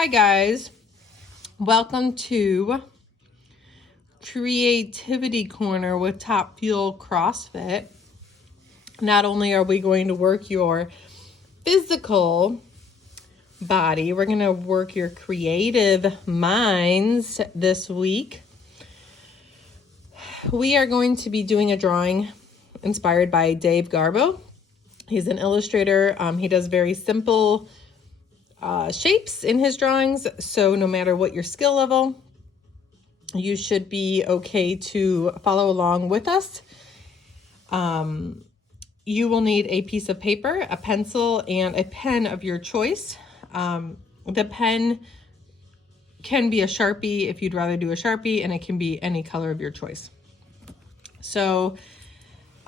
Hi guys, welcome to Creativity Corner with Top Fuel CrossFit. Not only are we going to work your physical body, we're going to work your creative minds this week. We are going to be doing a drawing inspired by Dave Garbot. He's an illustrator. He does very simple shapes in his drawings, so no matter what your skill level, you should be okay to follow along with us. You will need a piece of paper, a pencil, and a pen of your choice. The pen can be a Sharpie if you'd rather do a Sharpie, and it can be any color of your choice. So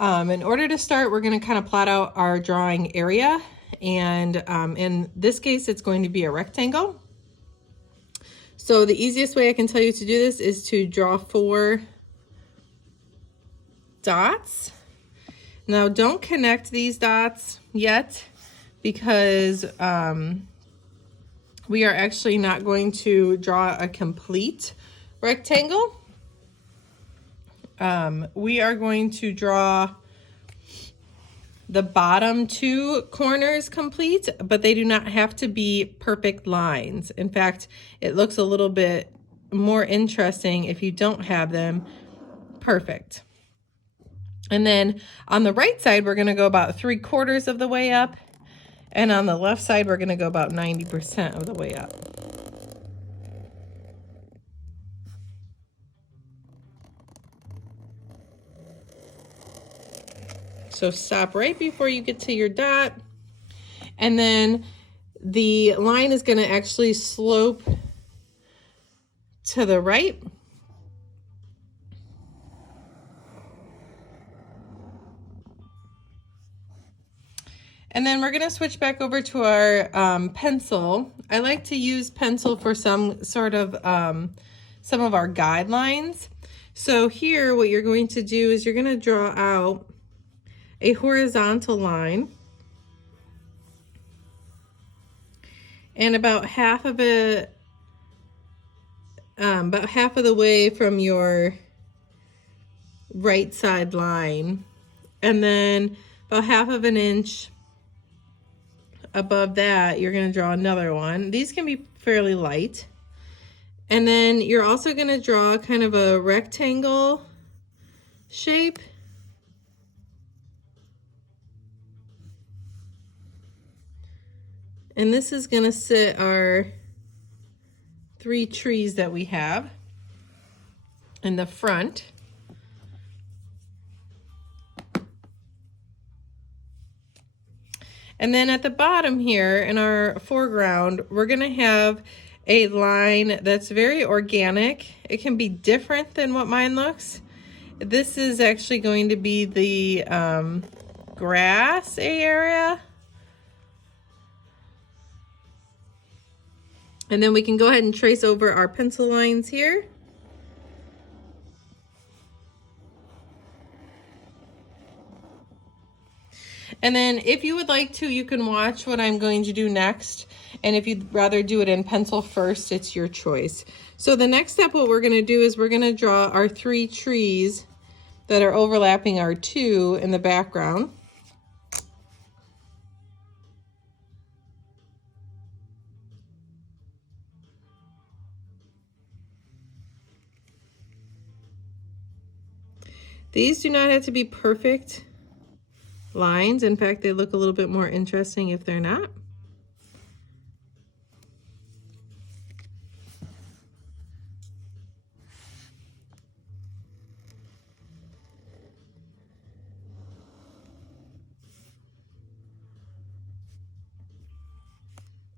in order to start, we're going to kind of plot out our drawing area. And in this case, it's going to be a rectangle. So the easiest way I can tell you to do this is to draw 4 dots. Now don't connect these dots yet because we are actually not going to draw a complete rectangle. We are going to draw the bottom 2 corners complete, but they do not have to be perfect lines. In fact, it looks a little bit more interesting if you don't have them perfect. And then on the right side, we're gonna go about 3/4 of the way up. And on the left side, we're gonna go about 90% of the way up. So stop right before you get to your dot. And then the line is going to actually slope to the right. And then we're going to switch back over to our pencil. I like to use pencil for some sort of some of our guidelines. So here what you're going to do is you're going to draw out a horizontal line, and about half of it, about half of the way from your right side line, and then about half of an inch above that, you're going to draw another one. These can be fairly light. And then you're also going to draw kind of a rectangle shape. And this is going to sit our 3 trees that we have in the front. And then at the bottom here in our foreground, we're going to have a line that's very organic. It can be different than what mine looks. This is actually going to be the grass area. And then we can go ahead and trace over our pencil lines here. And then if you would like to, you can watch what I'm going to do next. And if you'd rather do it in pencil first, it's your choice. So the next step, what we're going to do is we're going to draw our 3 trees that are overlapping our 2 in the background. These do not have to be perfect lines. In fact, they look a little bit more interesting if they're not.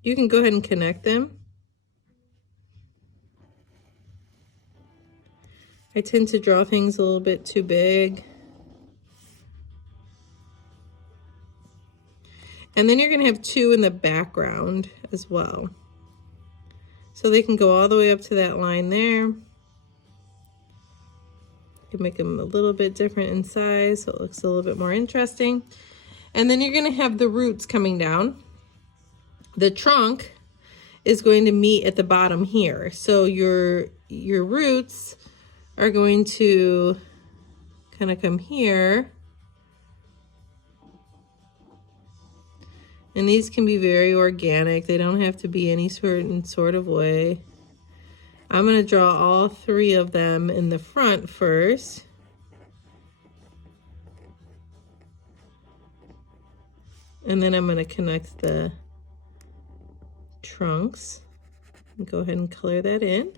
You can go ahead and connect them. I tend to draw things a little bit too big. And then you're going to have 2 in the background as well. So they can go all the way up to that line there. You can make them a little bit different in size so it looks a little bit more interesting. And then you're going to have the roots coming down. The trunk is going to meet at the bottom here. So your roots are going to kind of come here. And these can be very organic. They don't have to be any certain sort of way. I'm going to draw all 3 of them in the front first. And then I'm going to connect the trunks. Go ahead and color that in.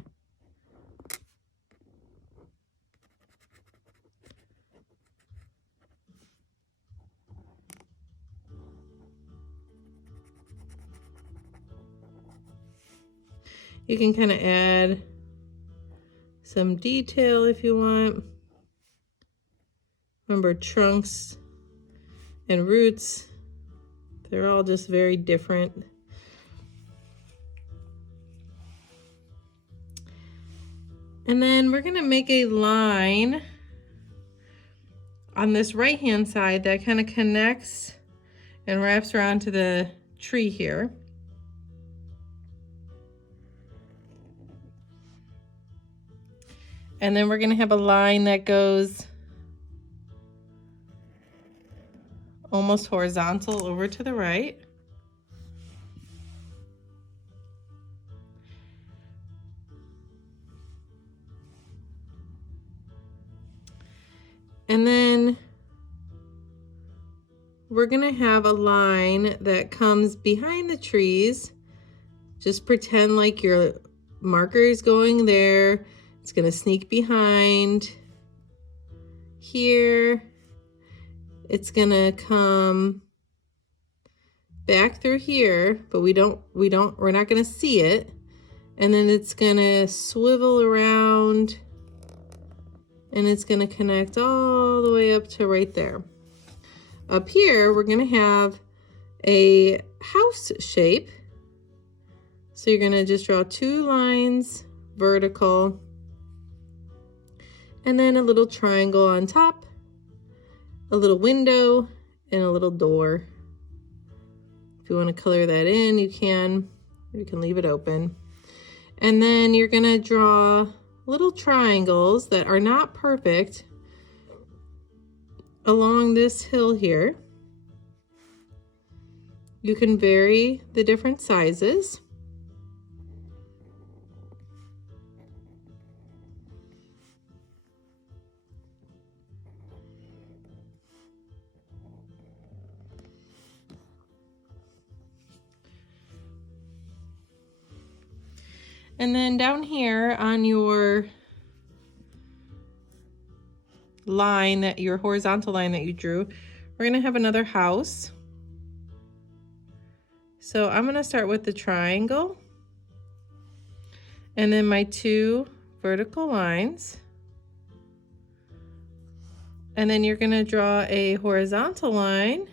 You can kind of add some detail if you want. Remember, trunks and roots, they're all just very different. And then we're gonna make a line on this right-hand side that kind of connects and wraps around to the tree here. And then we're gonna have a line that goes almost horizontal over to the right. And then we're gonna have a line that comes behind the trees. Just pretend like your marker is going there. It's gonna sneak behind here. It's gonna come back through here, but we're not gonna see it. And then it's gonna swivel around and it's gonna connect all the way up to right there. Up here, we're gonna have a house shape. So you're gonna just draw 2 lines vertical and then a little triangle on top, a little window, and a little door. If you want to color that in, you can. You can leave it open. And then you're going to draw little triangles that are not perfect along this hill here. You can vary the different sizes. And then down here on your line, your horizontal line that you drew, we're gonna have another house. So I'm gonna start with the triangle and then my 2 vertical lines. And then you're gonna draw a horizontal line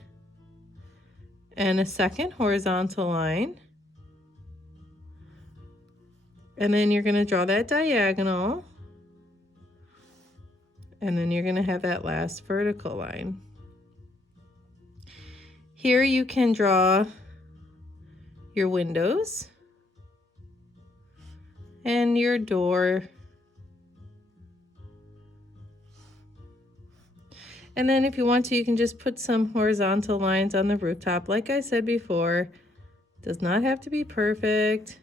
and a second horizontal line. And then you're going to draw that diagonal. And then you're going to have that last vertical line. Here you can draw your windows and your door. And then if you want to, you can just put some horizontal lines on the rooftop. Like I said before, does not have to be perfect.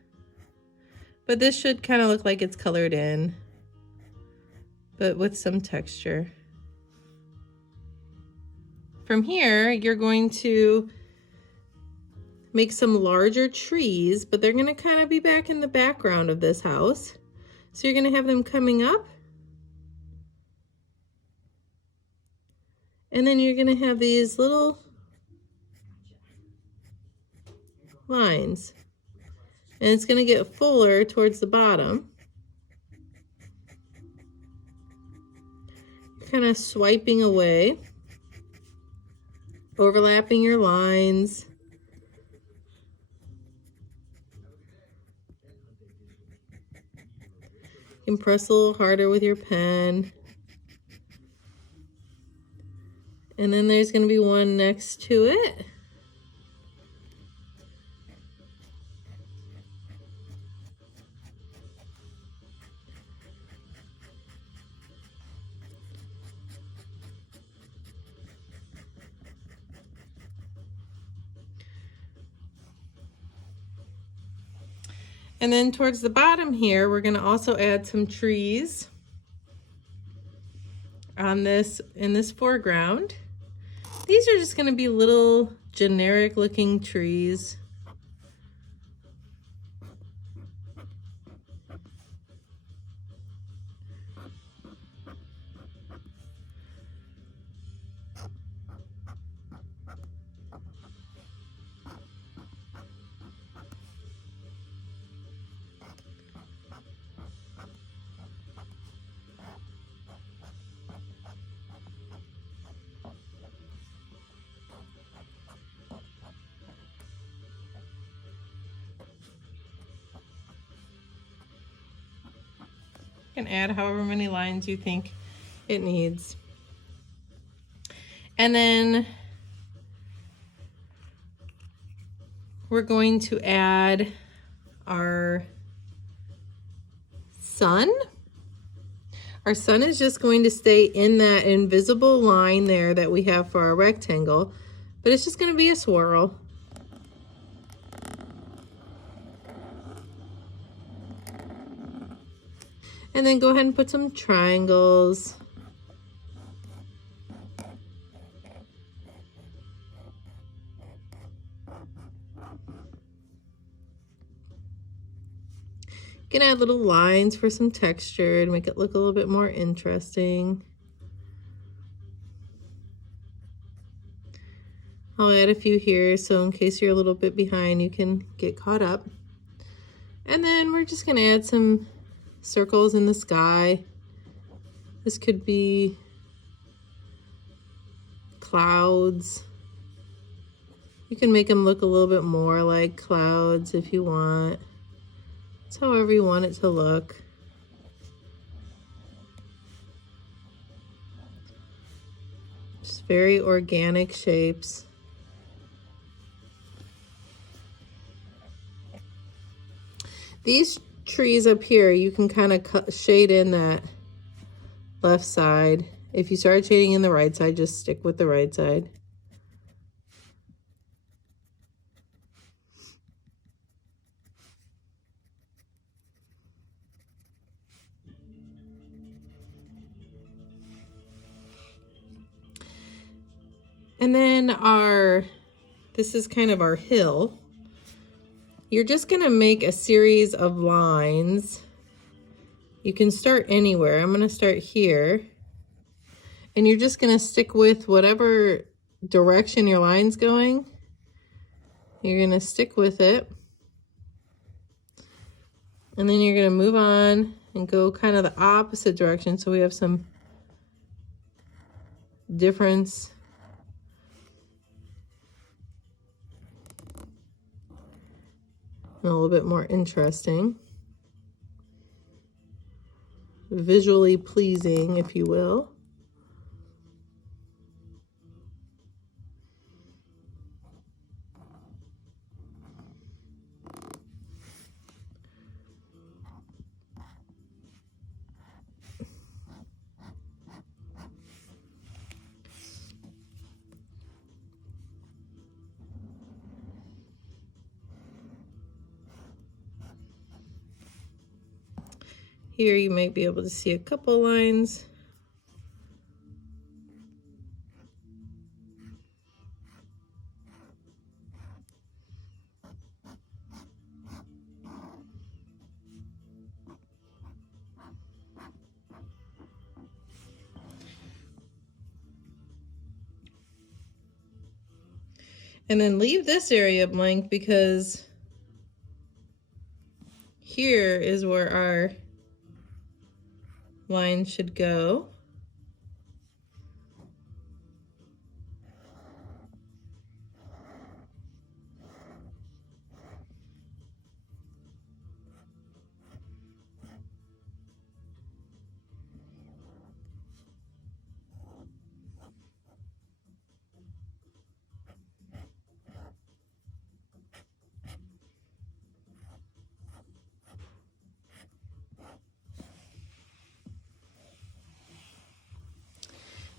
But this should kind of look like it's colored in, but with some texture. From here, you're going to make some larger trees, but they're going to kind of be back in the background of this house. So you're going to have them coming up. And then you're going to have these little lines. And it's going to get fuller towards the bottom. Kind of swiping away, overlapping your lines. You can press a little harder with your pen. And then there's going to be one next to it. And then towards the bottom here, we're going to also add some trees on this, in this foreground. These are just going to be little generic looking trees. You can add however many lines you think it needs. And then we're going to add our sun. Our sun is just going to stay in that invisible line there that we have for our rectangle, but it's just going to be a swirl. And then go ahead and put some triangles. You can add little lines for some texture to make it look a little bit more interesting. I'll add a few here, so in case you're a little bit behind, you can get caught up. And then we're just gonna add some circles in the sky. This could be clouds. You can make them look a little bit more like clouds if you want. It's however you want it to look. Just very organic shapes. These trees up here, you can kind of shade in that left side. If you start shading in the right side, just stick with the right side. And then this is kind of our hill. You're just gonna make a series of lines. You can start anywhere. I'm gonna start here. And you're just gonna stick with whatever direction your line's going. You're gonna stick with it. And then you're gonna move on and go kind of the opposite direction. So we have some difference. A little bit more interesting, visually pleasing, if you will. Here you might be able to see a couple lines. And then leave this area blank because here is where our line should go.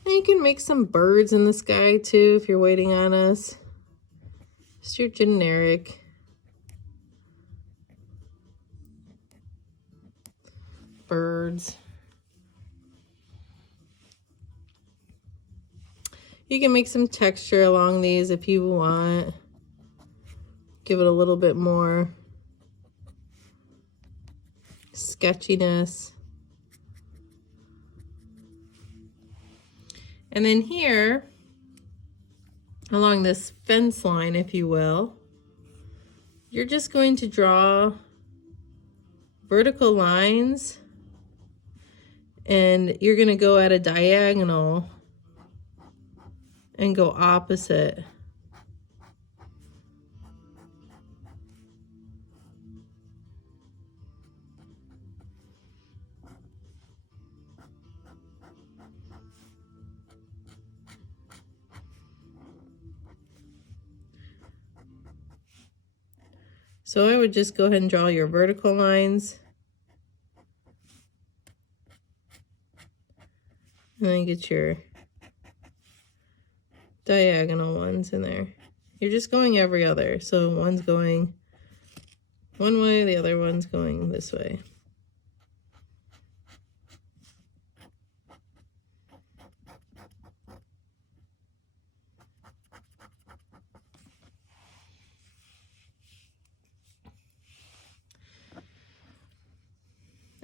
And you can make some birds in the sky too if you're waiting on us. Just your generic. birds. You can make some texture along these if you want. Give it a little bit more sketchiness. And then here, along this fence line, if you will, you're just going to draw vertical lines, and you're going to go at a diagonal and go opposite. So I would just go ahead and draw your vertical lines. And then get your diagonal ones in there. You're just going every other. So one's going one way, the other one's going this way.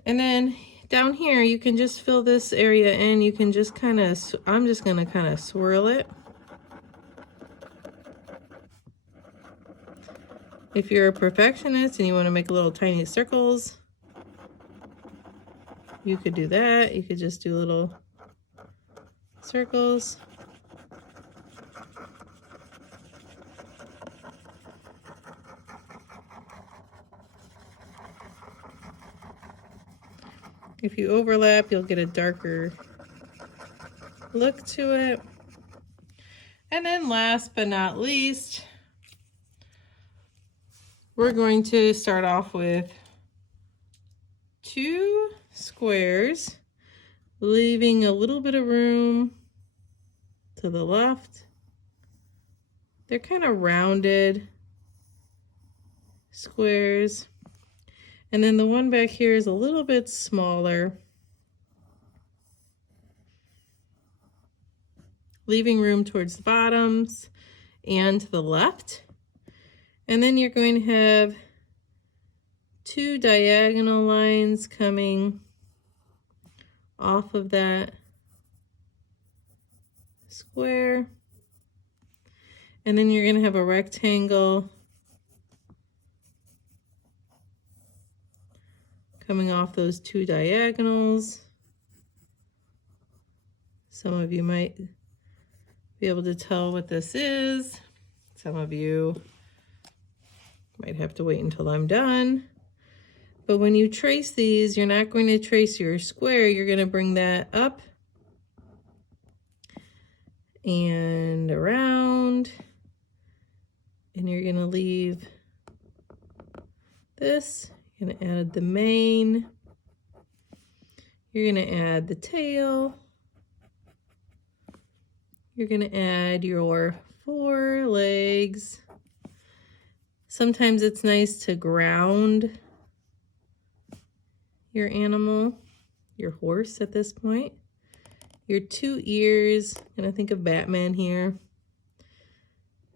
And then down here, you can just fill this area in. You can just kind of, I'm just going to kind of swirl it. If you're a perfectionist and you want to make little tiny circles, you could do that. You could just do little circles. If you overlap, you'll get a darker look to it. And then last but not least, we're going to start off with 2 squares, leaving a little bit of room to the left. They're kind of rounded squares. And then the one back here is a little bit smaller, leaving room towards the bottoms and to the left. And then you're going to have 2 diagonal lines coming off of that square. And then you're going to have a rectangle coming off those 2 diagonals. Some of you might be able to tell what this is. Some of you might have to wait until I'm done. But when you trace these, you're not going to trace your square. You're going to bring that up and around. And you're going to leave this. You're going to add the mane. You're going to add the tail. You're going to add your 4 legs. Sometimes it's nice to ground your animal, your horse at this point. Your 2 ears, I'm going to think of Batman here.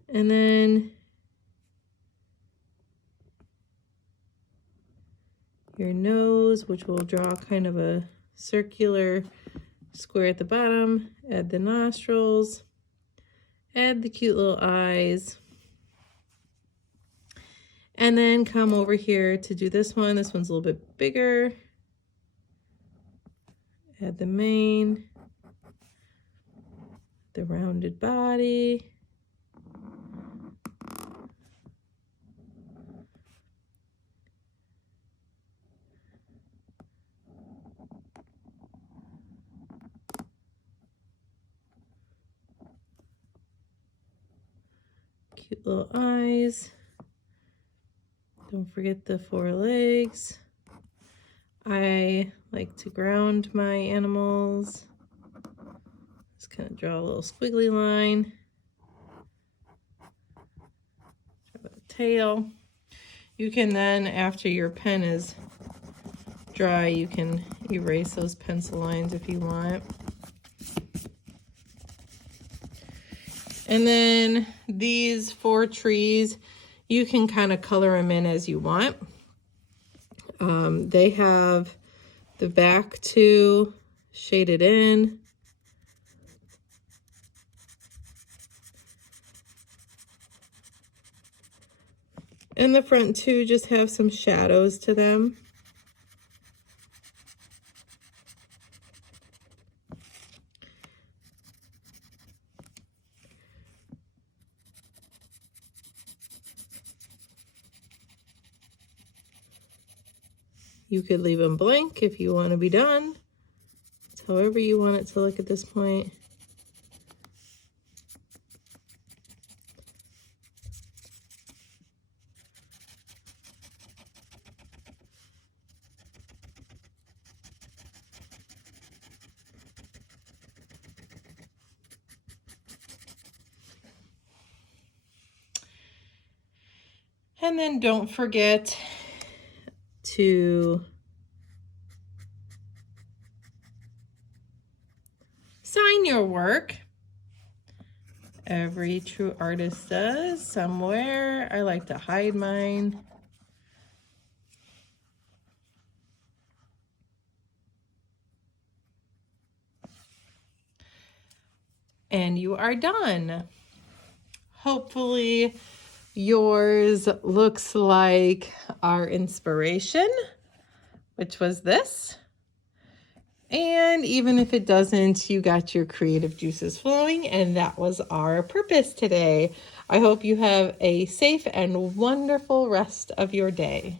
And then your nose, which will draw kind of a circular square at the bottom. Add the nostrils. Add the cute little eyes. And then come over here to do this one. This one's a little bit bigger. Add the mane. The rounded body. Cute little eyes. Don't forget the 4 legs. I like to ground my animals. Just kind of draw a little squiggly line. Draw the tail. You can then, after your pen is dry, you can erase those pencil lines if you want. And then these 4 trees, you can kind of color them in as you want. They have the back 2 shaded in. And the front 2 just have some shadows to them. You could leave them blank if you want to be done. It's however you want it to look at this point. And then don't forget to sign your work. Every true artist does somewhere. I like to hide mine. And you are done. Hopefully yours looks like our inspiration, which was this. And even if it doesn't, you got your creative juices flowing, and that was our purpose today. I hope you have a safe and wonderful rest of your day.